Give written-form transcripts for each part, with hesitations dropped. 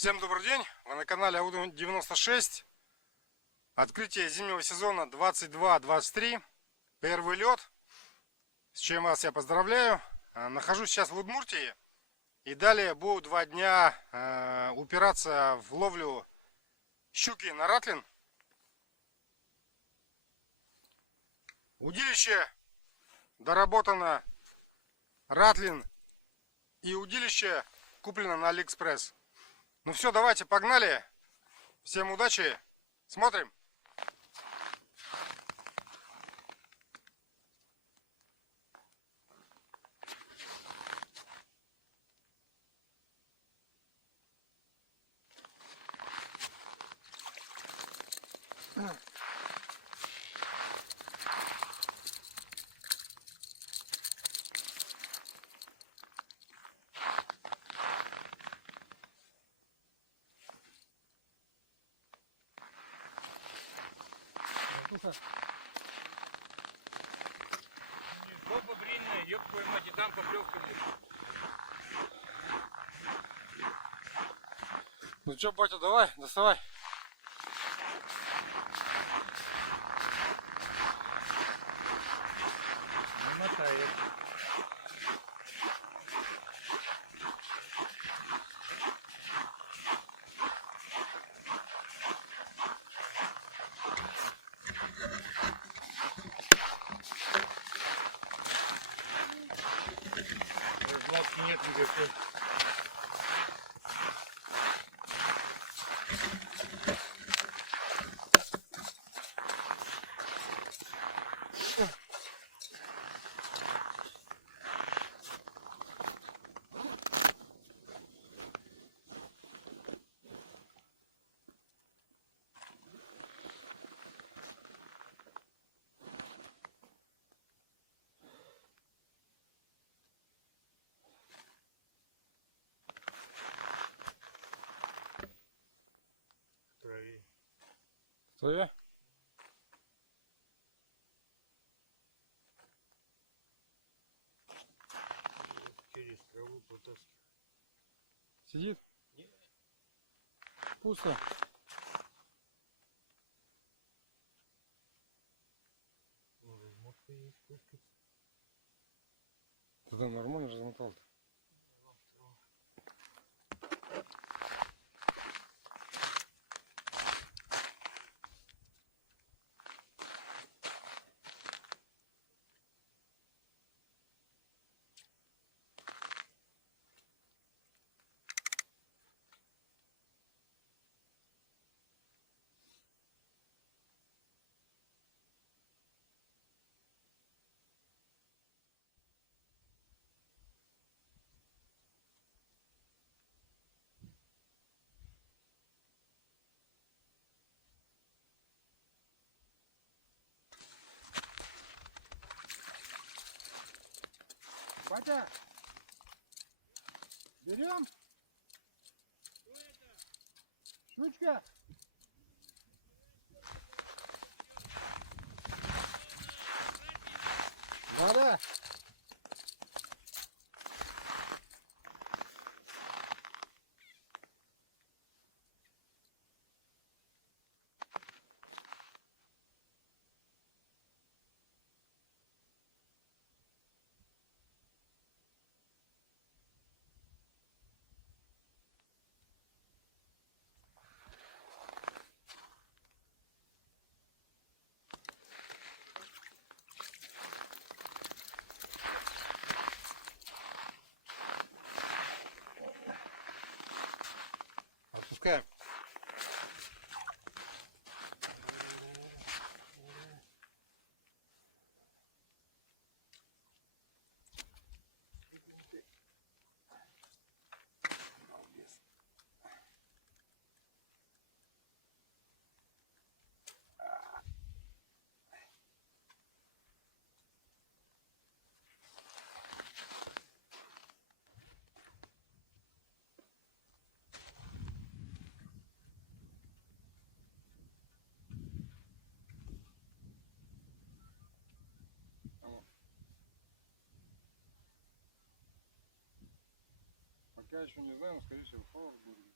Всем добрый день, вы на канале АУ-96. Открытие зимнего сезона 22-23. Первый лед, с чем вас я поздравляю. Нахожусь сейчас в Удмуртии. И далее буду 2 дня упираться в ловлю щуки на ратлин. Удилище доработано, ратлин и удилище куплено на Алиэкспресс. Ну все, давайте, погнали. Всем удачи. Смотрим. Попа длинная, ёб твою мать, и там поклевка будет. Ну что, батя, давай, доставай. Намотает. Размазки нет никакой. Траве. Твоя? Через траву потаскиваю. Сидит? Пусто. Размотка есть только. Да нормально же замотал-то. Батя, берем? Щучка? Да-да. Отпускаем. Пока еще не знаю, но скорее всего фаур будет.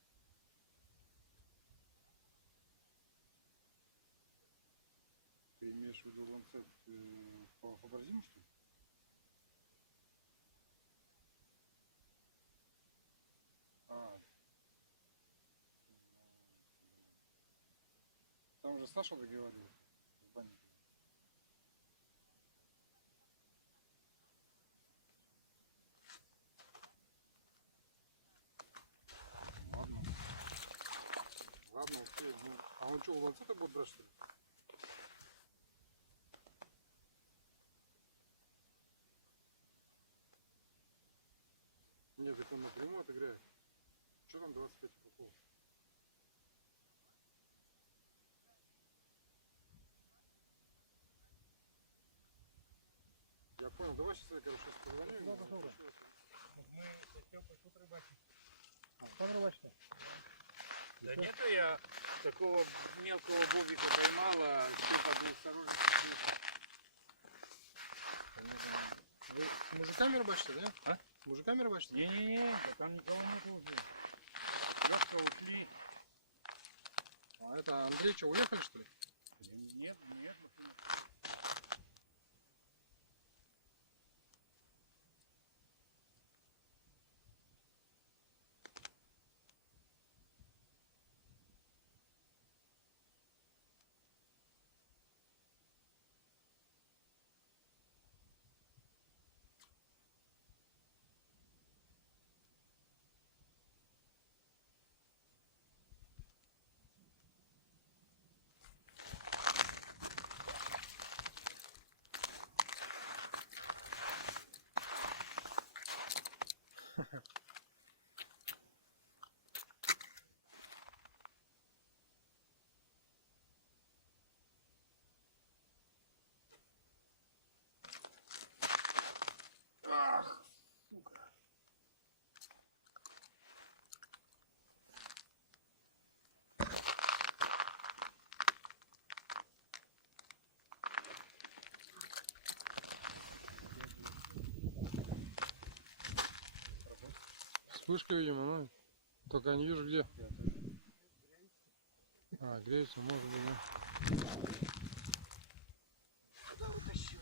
имеешь в виду ланцет по бразину, что ли? А. Там же Саша договаривал. Ладно. Ладно, окей. Ну, а он что, у ланцета будет брать, что ли? Нет, так он напрямую отыграет. Что там 25 упаков? Я понял, давай сейчас я, короче, позвоню ему. Мы с Степой тут рыбачим. А, там рыбачите? Да нету, я такого мелкого бобика поймала, Степа двухсторонний. Вы с мужиками рыбачите, да? А? С мужиками рыбачите? Не-не-не, там никого нет уже. Просто ушли. А это Андрей что, уехали, что ли? Нет, нет. Вспышка, видимо, ну, только я не вижу где. А, греется, может быть, да. Куда утащила?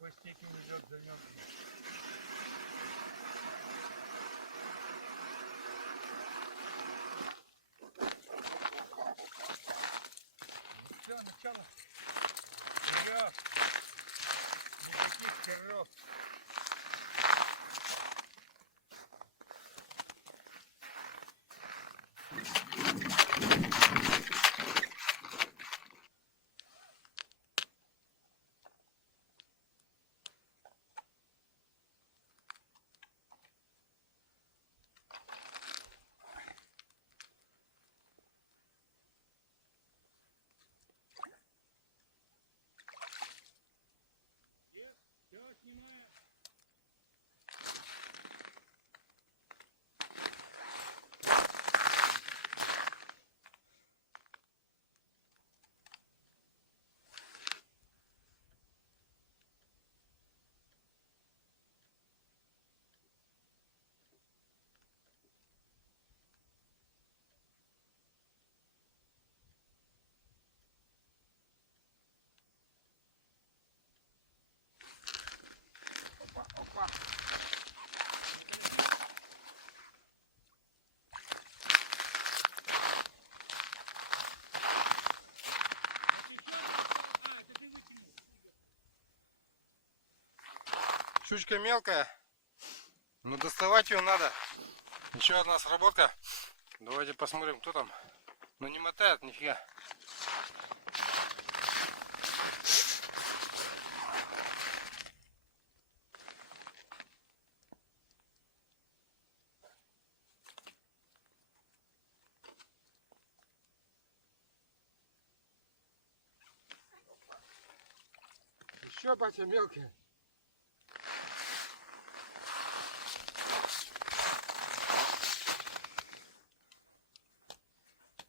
хвостики уйдет заметно. Все, начало. Вперед! Никаких херов. Все, снимаю. Опа, опа. Щучка мелкая, но доставать ее надо. Еще одна сработка. Давайте посмотрим, кто там. Ну не мотает нифига. Еще батя мелкая.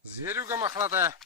Зверюга мохнатая.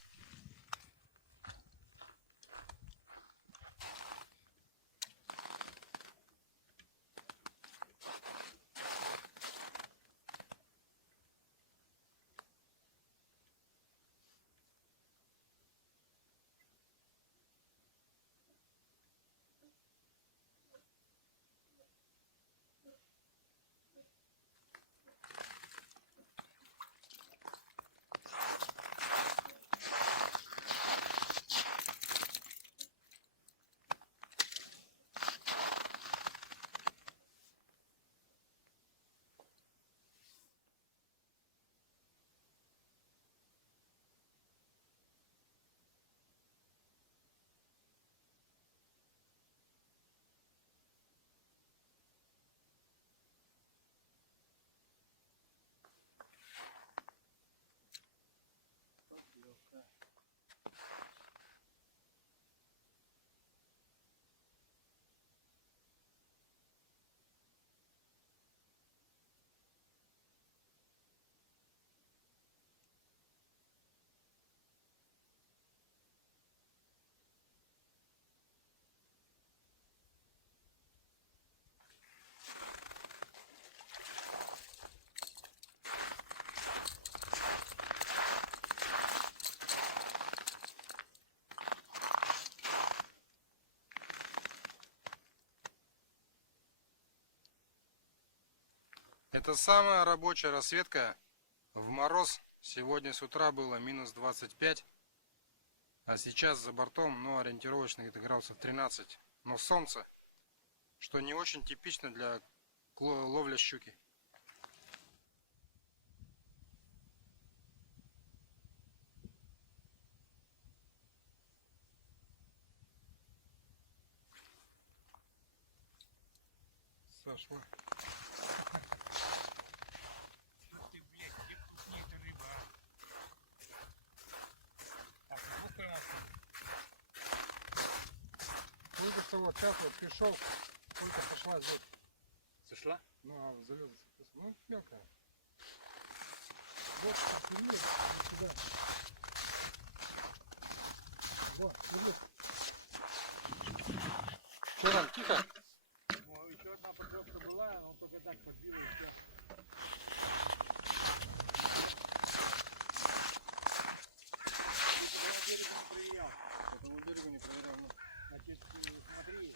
Это самая рабочая расцветка в мороз. Сегодня с утра было минус 25, а сейчас за бортом, ну, ориентировочно где-то градусов 13. Но солнце, что не очень типично для ловли щуки. Сошла. Что ты, блядь, где крупнее эта рыба, а? Так, сколько поймал? Только что вот сейчас вот пришел, только сошла здесь. Сошла? Ну, а залез. Ну, мелкая. Вот, подними, вот сюда. Вот, держи. Что там, тихо? Ну, еще одна поклевка была, он только так подбил и все. Ты по берегу не проверял. По тому берегу не проверял. Значит, смотри.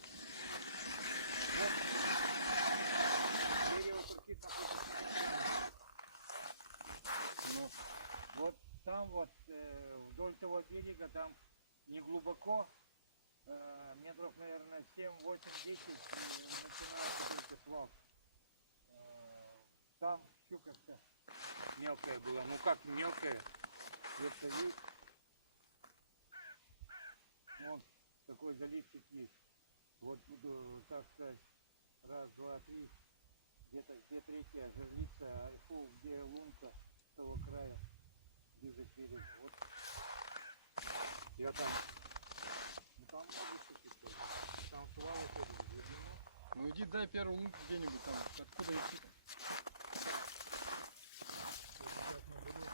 этого берега, там не глубоко, метров, наверное, 7, 8, 10, начинается только свал. Там щука-то мелкая была, ну как мелкая, это вид. Вот такой заливчик есть. Вот буду, так сказать, раз, два, три, где-то где третья жерлица, архов, где лунка с того края, ближе к берегу. Вот. Я там, ну там много щуки, там свал уходит в глубину. Ну иди дай первую лунку где-нибудь там, откуда идти. Сейчас наберу.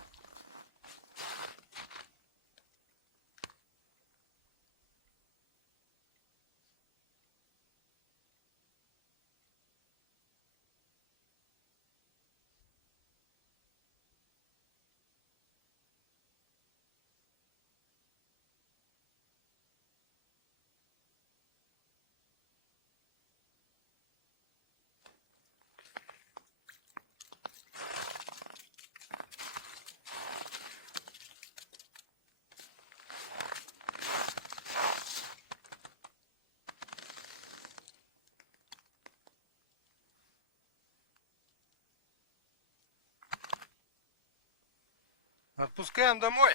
Отпускаем домой.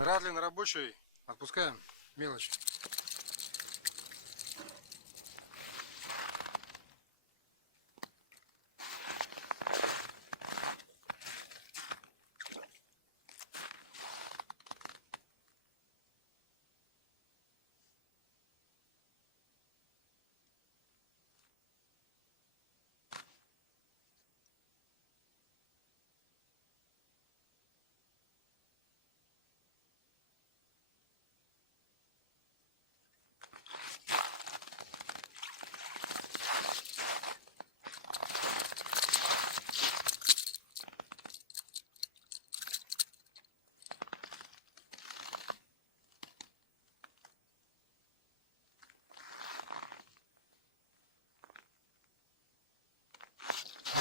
Радлин рабочий. Отпускаем. Мелочь.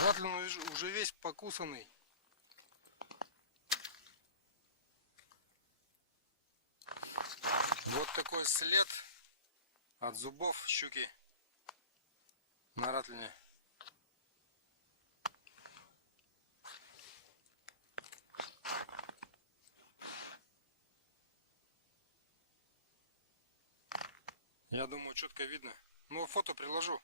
Радлин уже весь покусанный. Вот такой след от зубов щуки на ратлине. Я думаю, четко видно. Ну, фото приложу.